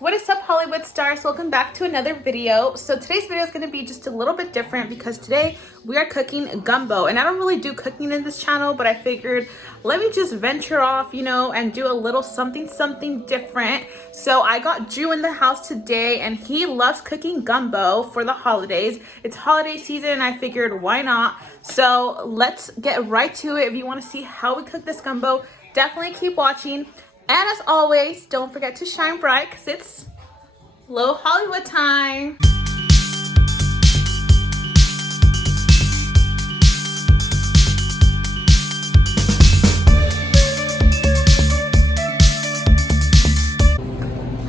What is up, Hollywood stars? Welcome back to another video. So today's video is going to be just a little bit different because today we are cooking gumbo, and I don't really do cooking in this channel, but I figured let me just venture off, and do a little something different. So I got Drew in the house today, and he loves cooking gumbo for the holidays. It's holiday season, and I figured why not? So let's get right to it. If you want to see how we cook this gumbo, definitely keep watching. And as always, don't forget to shine bright because it's low Hollywood time.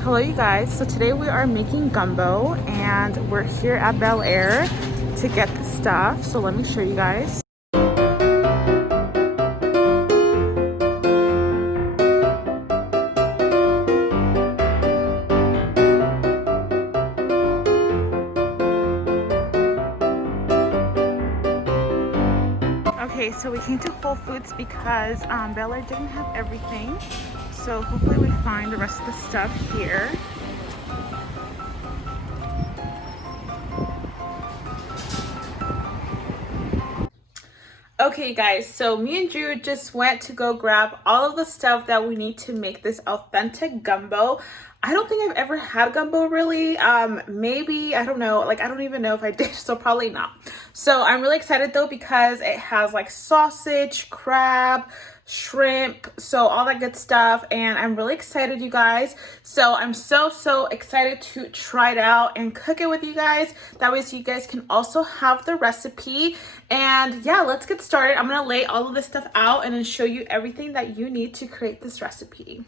Hello you guys, so today we are making gumbo and we're here at Bel Air to get the stuff. So let me show you guys. Okay, so we came to Whole Foods because Bel Air didn't have everything. So hopefully we find the rest of the stuff here. Okay guys, so me and Drew just went to go grab all of the stuff that we need to make this authentic gumbo. I don't think I've ever had gumbo really. Maybe, I don't know, I don't even know if I did, so probably not. So I'm really excited though because it has like sausage, crab, shrimp, so all that good stuff, and I'm really excited, you guys. So I'm so excited to try it out and cook it with you guys. That way so you guys can also have the recipe. And yeah, let's get started. I'm gonna lay all of this stuff out and then show you everything that you need to create this recipe.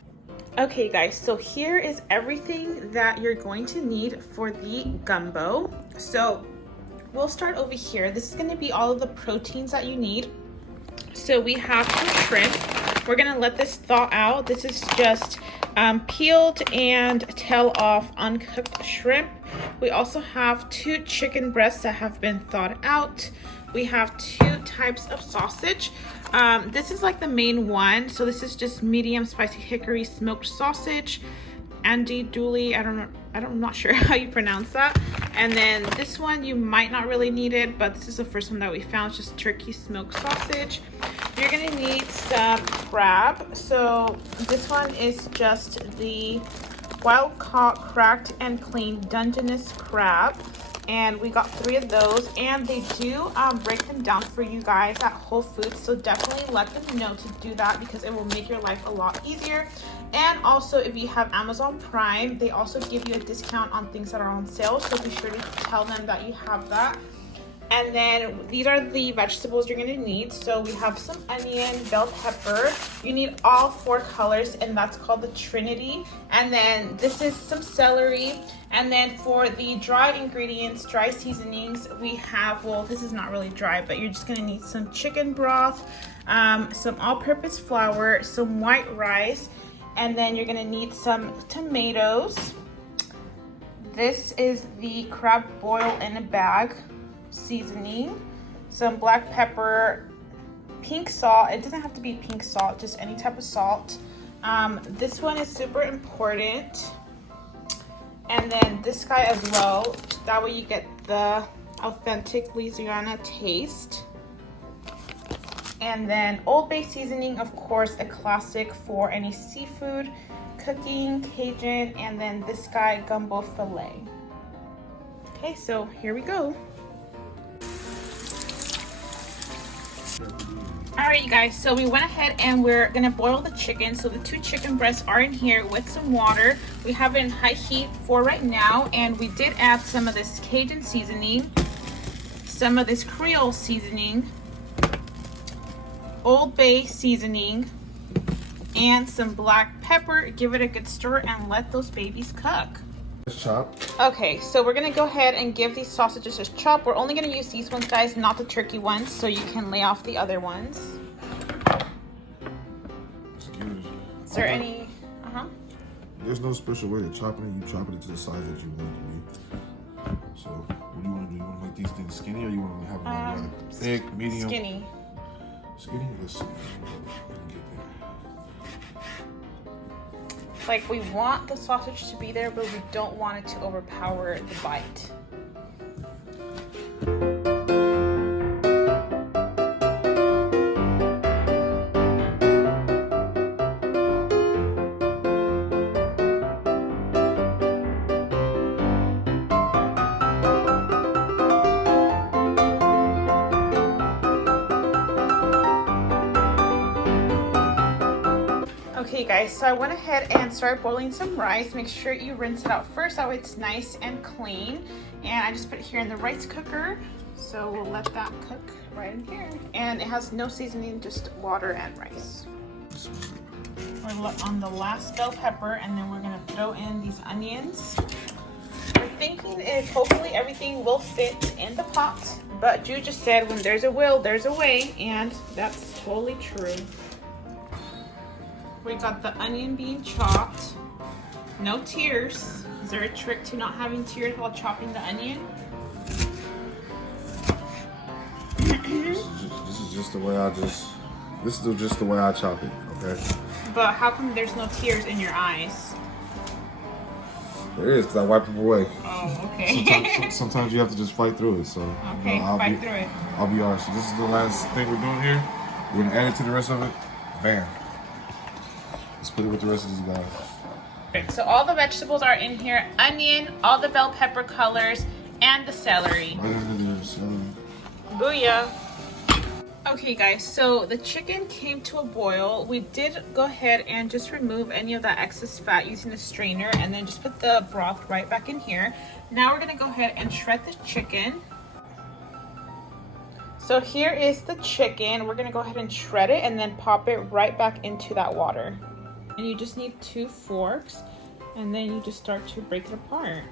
Okay guys, so here is everything that you're going to need for the gumbo. So we'll start over here. This is going to be all of the proteins that you need. So we have some shrimp. We're going to let this thaw out. This is just peeled and tail off uncooked shrimp. We also have 2 chicken breasts that have been thawed out. We have 2 types of sausage. This is like the main one. So this is just medium spicy hickory smoked sausage. Andouille, I'm not sure how you pronounce that. And then this one, you might not really need it, but this is the first one that we found, just turkey smoked sausage. You're gonna need some crab. So this one is just the wild caught, cracked and clean Dungeness crab. And we got 3 of those, and they do break them down for you guys at Whole Foods, so definitely let them know to do that because it will make your life a lot easier. And also, if you have Amazon Prime, they also give you a discount on things that are on sale, so be sure to tell them that you have that. And then these are the vegetables you're gonna need. So we have some onion, bell pepper. You need all 4 colors, and that's called the Trinity. And then this is some celery. And then for the dry ingredients, dry seasonings, we have, well, this is not really dry, but you're just gonna need some chicken broth, some all-purpose flour, some white rice, and then you're gonna need some tomatoes. This is the crab boil in a bag seasoning, some black pepper, pink salt. It doesn't have to be pink salt, just any type of salt. This one is super important. And then this guy as well. That way you get the authentic Louisiana taste. And then Old Bay seasoning, of course, a classic for any seafood cooking, Cajun, and then this guy, gumbo filet. Okay, so here we go. Alright you guys, so we went ahead and we're gonna boil the chicken. So the 2 chicken breasts are in here with some water. We have it in high heat for right now, and we did add some of this Cajun seasoning, some of this Creole seasoning, Old Bay seasoning, and some black pepper. Give it a good stir and let those babies cook. Chop. Okay, so we're gonna go ahead and give these sausages a chop. We're only gonna use these ones, guys, not the turkey ones, so you can lay off the other ones. Excuse me. Is there any? There's no special way to chop it. You chop it to the size that you want it to be. So, what do you want to do? You want to make these things skinny, or you want to have them like thick, medium? Skinny. Skinny. Let's see. Like, we want the sausage to be there, but we don't want it to overpower the bite. Okay guys, so I went ahead and started boiling some rice. Make sure you rinse it out first, that way it's nice and clean. And I just put it here in the rice cooker, so we'll let that cook right in here. And it has no seasoning, just water and rice. We're on the last bell pepper, and then we're gonna throw in these onions. We're thinking if hopefully everything will fit in the pot, but Jude just said when there's a will, there's a way, and that's totally true. We got the onion being chopped. No tears. Is there a trick to not having tears while chopping the onion? This is just the way I chop it, okay? But how come there's no tears in your eyes? There is, because I wipe them away. Oh, okay. Sometimes you have to just fight through it, so. Okay, fight through it. I'll be honest. So this is the last thing we're doing here. We're gonna add it to the rest of it. Bam. Let's put it with the rest of these guys. Okay, so all the vegetables are in here. Onion, all the bell pepper colors, and the celery. Right under there, celery. Booyah. Okay guys, so the chicken came to a boil. We did go ahead and just remove any of that excess fat using a strainer, and then just put the broth right back in here. Now we're gonna go ahead and shred the chicken. So here is the chicken. We're gonna go ahead and shred it and then pop it right back into that water. And you just need 2 forks, and then you just start to break it apart.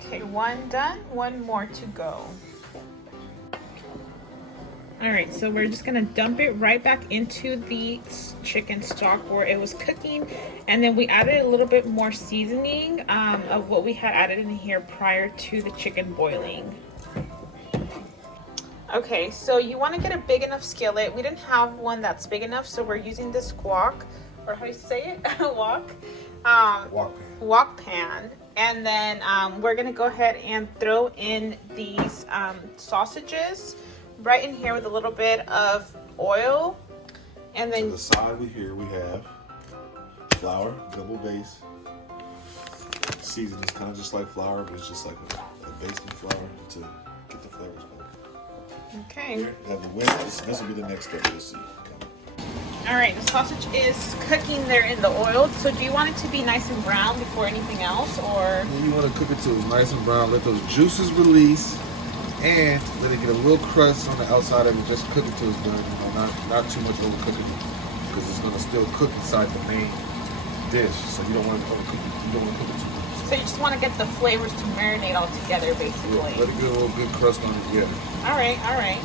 Okay, 1 done, 1 more to go. All right, so we're just gonna dump it right back into the chicken stock where it was cooking, and then we added a little bit more seasoning of what we had added in here prior to the chicken boiling. Okay, so you want to get a big enough skillet. We didn't have one that's big enough, so we're using this wok, or how do you say it? Wok? Wok pan. And then we're gonna go ahead and throw in these sausages right in here with a little bit of oil. And then to the side we have flour, double base. Season is kind of just like flour, but it's just like a basting flour to get the flavors going. Okay. Have the wind. This will be the next step you'll see. All right, the sausage is cooking there in the oil. So do you want it to be nice and brown before anything else, or? You want to cook it till it's nice and brown. Let those juices release, and let it get a little crust on the outside of it. Just cook it till it's done. You know, not too much overcooking, because it's gonna still cook inside the main dish. So you don't want to overcook it. You don't want to cook it too much. So you just want to get the flavors to marinate all together, basically. Yeah, let it get a little good crust on it. Yeah. All right, all right.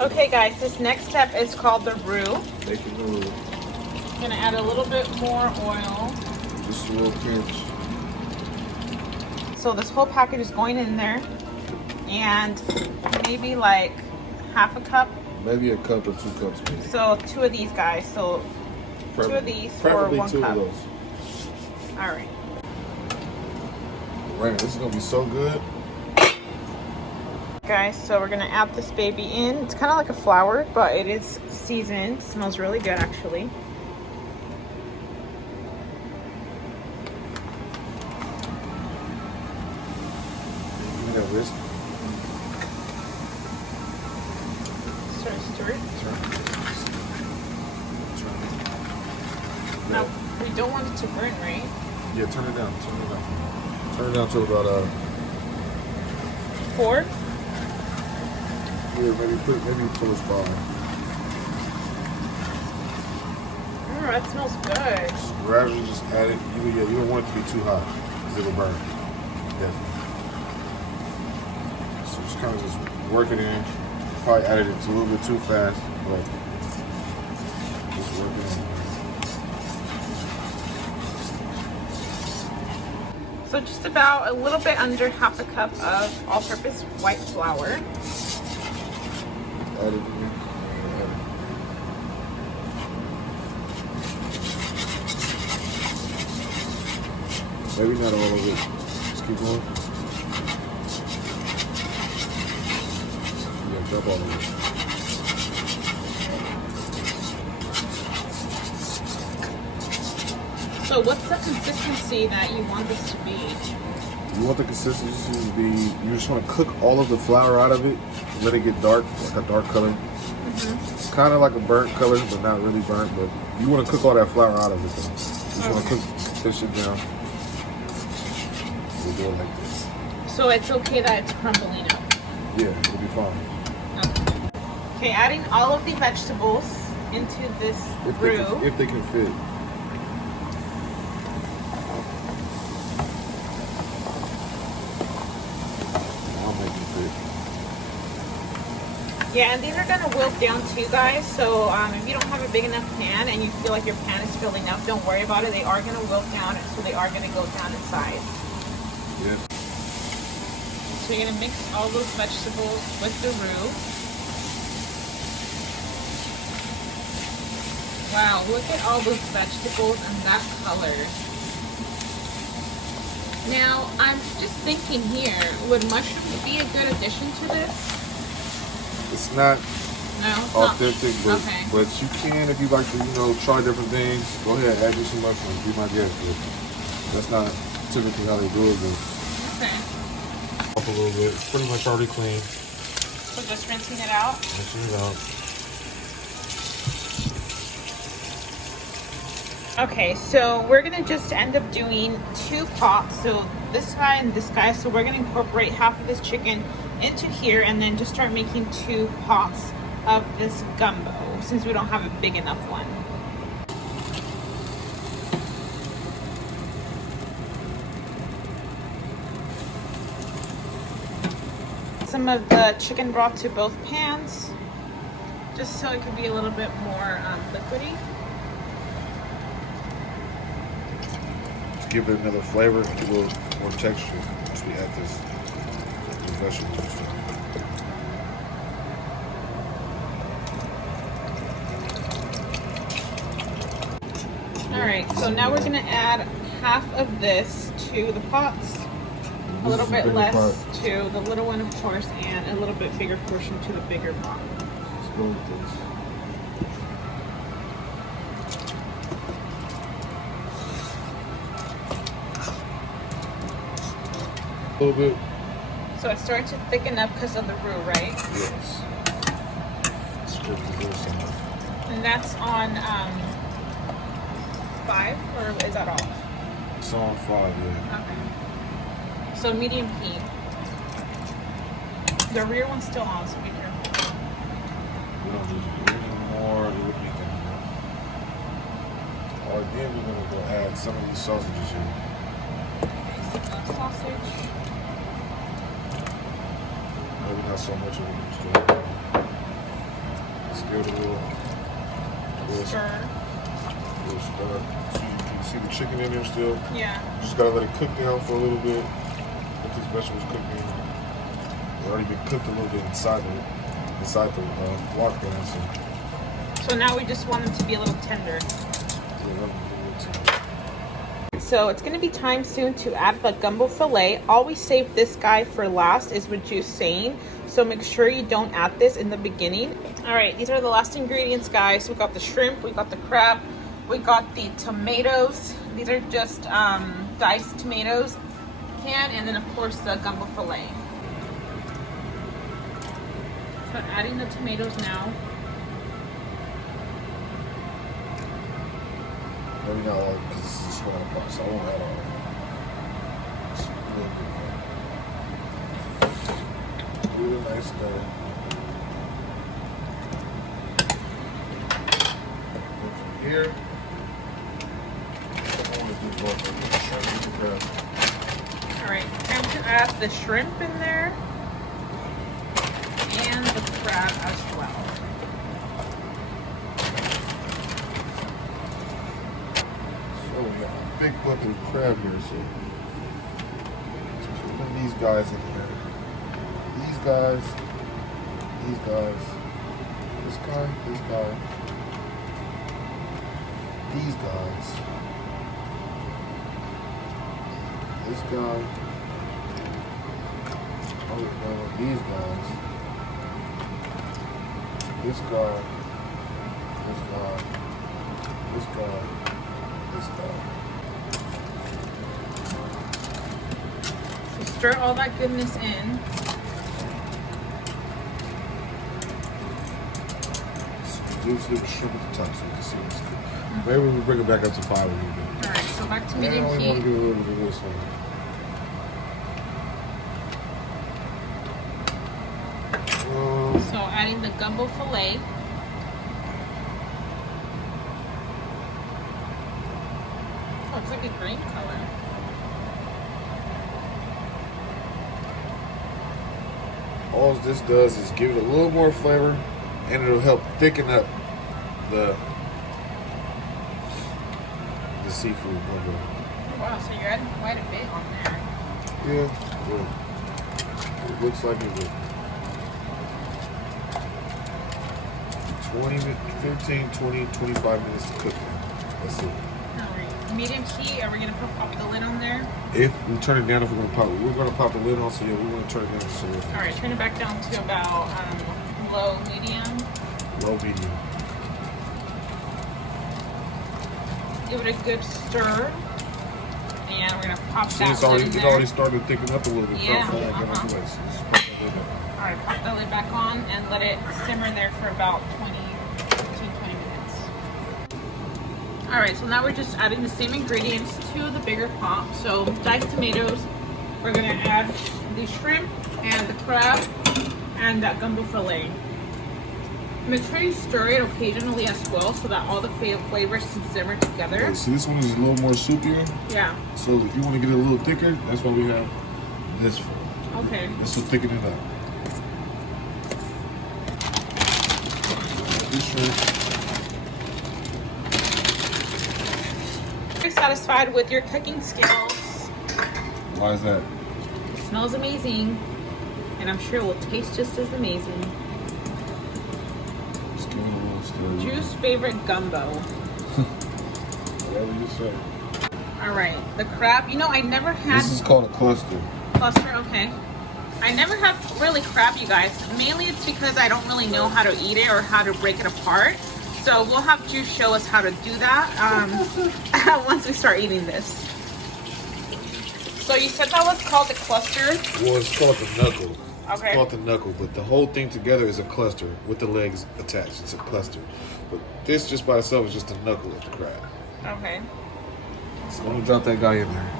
Okay guys, this next step is called the roux. Making the roux. I'm gonna add a little bit more oil. Just a little pinch. So this whole package is going in there, and maybe like half a cup. Maybe a cup or 2 cups. Maybe. So 2 of these guys. So 2 of these for 1 2 cup. of those. All right. Right, this is gonna be so good. Guys, so we're gonna add this baby in. It's kind of like a flour, but it is seasoned. It smells really good, actually. Give me that whisk. Stir it. Now, we don't want it to burn, right? Yeah, turn it down. Turn it down to about 4. Yeah, maybe towards 5. Oh, that smells good. Just gradually just add it. You don't want it to be too hot, because it'll burn. Definitely. So just kind of just work it in. Probably added it a little bit too fast, but just work it in. So just about a little bit under half a cup of all-purpose white flour. Add it in. Maybe not all of it. Just keep going. Yeah, dump all of it. So what's the consistency that you want this to be? You want the consistency to be, you just want to cook all of the flour out of it, let it get dark, like a dark color. It's kind of like a burnt color, but not really burnt, but you want to cook all that flour out of it though. You just want to cook this shit down. We'll do it like this. So it's okay that it's crumbling up? Yeah, it'll be fine. Okay, adding all of the vegetables into this roux. If they can fit. Yeah, and these are gonna wilt down too, guys. So if you don't have a big enough pan and you feel like your pan is filling up, don't worry about it. They are gonna wilt down, so they are gonna go down inside. Yeah. So you're gonna mix all those vegetables with the roux. Wow, look at all those vegetables and that color. Now, I'm just thinking here, would mushrooms be a good addition to this? It's not authentic, not. But you can, if you like to, try different things. Go ahead, add you some mushrooms. Be my guest. But that's not typically how they do it. But okay. Up a little bit. It's pretty much already clean. So just rinsing it out. Rinsing it out. Okay, so we're gonna just end up doing 2 pots. So this guy and this guy. So we're gonna incorporate half of this chicken into here and then just start making 2 pots of this gumbo since we don't have a big enough one. Some of the chicken broth to both pans just so it could be a little bit more liquidy. Just give it another flavor and a little more texture as we add this. Vegetables. Alright, so now we're going to add half of this to the pots, a little bit less to the little one, of course, and a little bit bigger portion to the bigger pot. Let's go with this. A little bit. So it starts to thicken up because of the roux, right? Yes. And that's on 5, or is that off? It's on 5, yeah. Okay. So medium heat. The rear one's still on, so be careful. We don't need to do anymore. It would be anymore. Again, we're gonna go add some of these sausages here. Sausage. Maybe not so much of it. Let's give it a little Stir. stir. So you can see the chicken in there still. Yeah. You just gotta let it cook down for a little bit. Let these vegetables cook down. They've already been cooked a little bit inside the block pan. So now we just want them to be a little tender. So it's going to be time soon to add the gumbo fillet. Always save this guy for last is what you're saying. So make sure you don't add this in the beginning. All right, these are the last ingredients, guys. We got the shrimp, we got the crab, we got the tomatoes. These are just diced tomatoes, canned, and then of course the gumbo fillet. So adding the tomatoes now. Maybe not all because this is a small pot, so I won't add all. Really nice stir. And from here, All right, time to add the shrimp in there and the crab as well. So we got a big bucket of crab here, so these guys in here. These guys. These guys. This guy. This guy. These guys. This guy. Oh no, these guys. This guy. This guy. This guy. This guy. So stir all that goodness in. Just leave the shrimp at the top so you can see this. Maybe we bring it back up to 5 a little bit. Alright, so back to I medium only want to heat. give a little bit of this one. So adding the gumbo fillet. Oh, it's like a green color. All this does is give it a little more flavor, and it'll help thicken up the seafood gumbo. Wow, so you're adding quite a bit on there. Yeah, good. It looks like it would. 15, 20, 25 minutes to cook. That's it. Alright, medium heat. Are we gonna pop the lid on there? If we turn it down, if we're gonna pop the lid on, so yeah, we're gonna turn it down. So yeah. Alright, turn it back down to about low medium. Low medium. Give it a good stir. And we're gonna pop See, that it's lid already, in it there. already started to thicken up a little bit. Yeah, So I feel like I don't do it. So just pop that lid on. Alright, pop the lid back on and let it simmer there for about 20 minutes. Alright, so now we're just adding the same ingredients to the bigger pot. So diced tomatoes, we're gonna add the shrimp and the crab and that gumbo fillet. Make sure you stir it occasionally as well so that all the flavors can simmer together. Okay, so this one is a little more soupier. Yeah. So if you want to get it a little thicker, that's why we have this for. Okay. This will thicken it up. This shrimp. Very satisfied with your cooking skills. Why is that? It smells amazing, and I'm sure it will taste just as amazing. Just give it a little stir. Drew's favorite gumbo. Whatever you say. All right, the crab. You know, I never had This is called a cluster. cluster. Okay, I never had really crab, you guys. Mainly it's because I don't really know how to eat it or how to break it apart. So we'll have Drew show us how to do that once we start eating this. So you said that was called the cluster? Well, it's called the knuckle. Okay. It's called the knuckle, but the whole thing together is a cluster with the legs attached. It's a cluster. But this just by itself is just a knuckle of the crab. Okay. So I'm gonna drop that guy in there.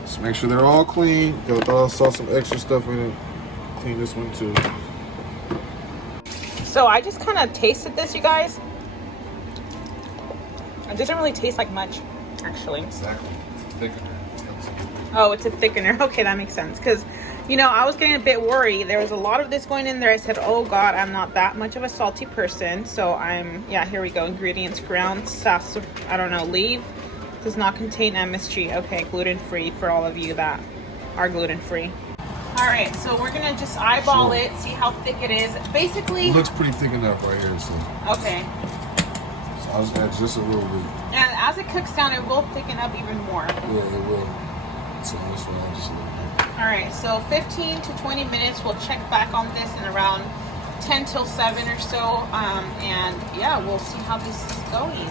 Just make sure they're all clean. I saw some extra stuff in it. Clean this one too. So I just kind of tasted this, you guys. It doesn't really taste like much, actually. Exactly. It's a thickener. Oh, it's a thickener. Okay, that makes sense. Because, you know, I was getting a bit worried. There was a lot of this going in there. I said, oh God, I'm not that much of a salty person. So yeah, here we go. Ingredients: ground sassafras, I don't know, leaf. Does not contain MSG. Okay, gluten-free for all of you that are gluten-free. All right, so we're gonna just eyeball it, see how thick it is. Basically, It looks pretty thick enough right here. So okay. I'll just add just a little bit. And as it cooks down, it will thicken up even more. Yeah, it will. So this one, I'll just a little bit. All right, so 15 to 20 minutes. We'll check back on this in around 10 till 7 or so. And yeah, we'll see how this is going.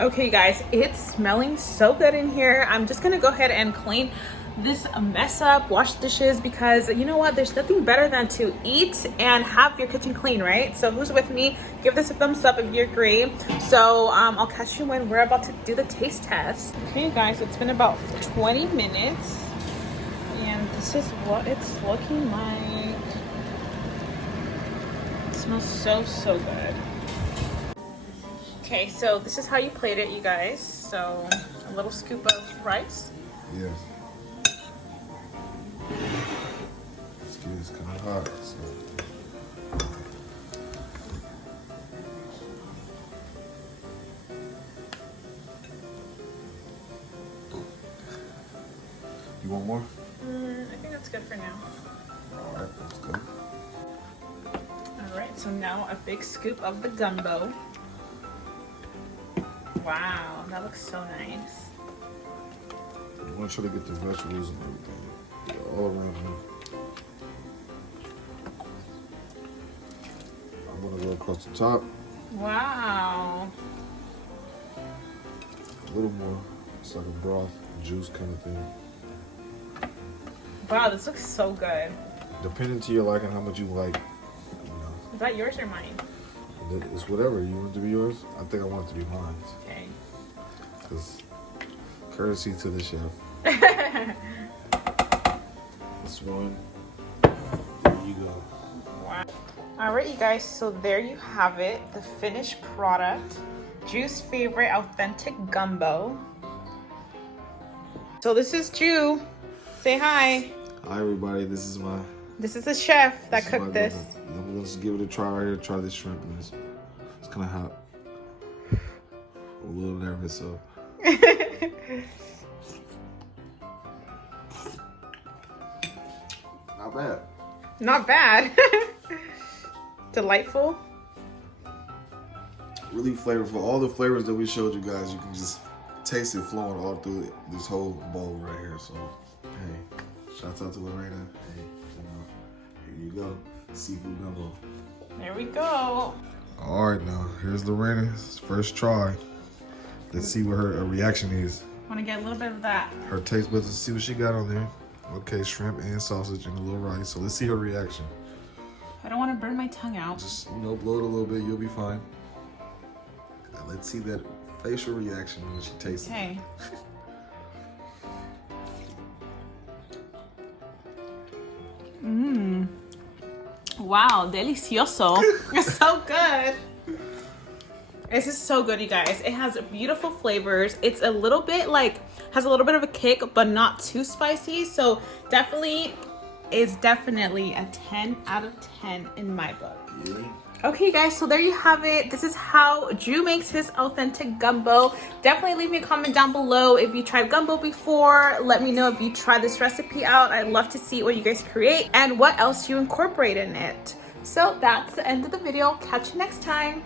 Okay, guys, it's smelling so good in here. I'm just gonna go ahead and clean this mess up, wash dishes, because you know what, there's nothing better than to eat and have your kitchen clean, right? So who's with me? Give this a thumbs up if you agree. So I'll catch you when we're about to do the taste test. Okay guys, it's been about 20 minutes and this is what it's looking like. It smells so good. Okay, so this is how you plate it, you guys. So a little scoop of rice. Yes. It's kind of hot. So. You want more? good for now. All right, that's good. All right, so now a big scoop of the gumbo. Wow, that looks so nice. I want to try to get the vegetables and everything all around here. I'm going to go across the top. Wow. A little more. It's like a broth, juice kind of thing. Wow, this looks so good. Depending to your liking, how much you like, you know. Is that yours or mine? It's whatever. You want it to be yours? I think I want it to be mine. Okay. Because courtesy to the chef. This one. There you go. Wow. All right, you guys, so there you have it, the finished product. Drew's favorite authentic gumbo. So this is Drew. Say hi. Hi everybody, this is the chef that cooked this. I'm gonna just give it a try right here. Try this shrimp. It's kind of hot. I'm a little nervous, so. Not bad. Not bad. Delightful. Really flavorful. All the flavors that we showed you guys, you can just taste it flowing all through this whole bowl right here. So, hey, shouts out to Lorena. Hey, here you go, seafood gumbo. There we go. All right, now here's Lorena's first try. Let's see what her reaction is. Want to get a little bit of that. Her taste buds. Let's see what she got on there. Okay, shrimp and sausage and a little rice. So let's see her reaction. I don't want to burn my tongue out. Just, blow it a little bit. You'll be fine. Now let's see that facial reaction when she tastes it. Mmm. Wow, delicioso. It's so good. This is so good, you guys. It has beautiful flavors. It's a little bit has a little bit of a kick, but not too spicy. So definitely a 10 out of 10 in my book. Yeah. Okay, guys, so there you have it. This is how Drew makes his authentic gumbo. Definitely leave me a comment down below if you tried gumbo before. Let me know if you try this recipe out. I'd love to see what you guys create and what else you incorporate in it. So that's the end of the video. Catch you next time.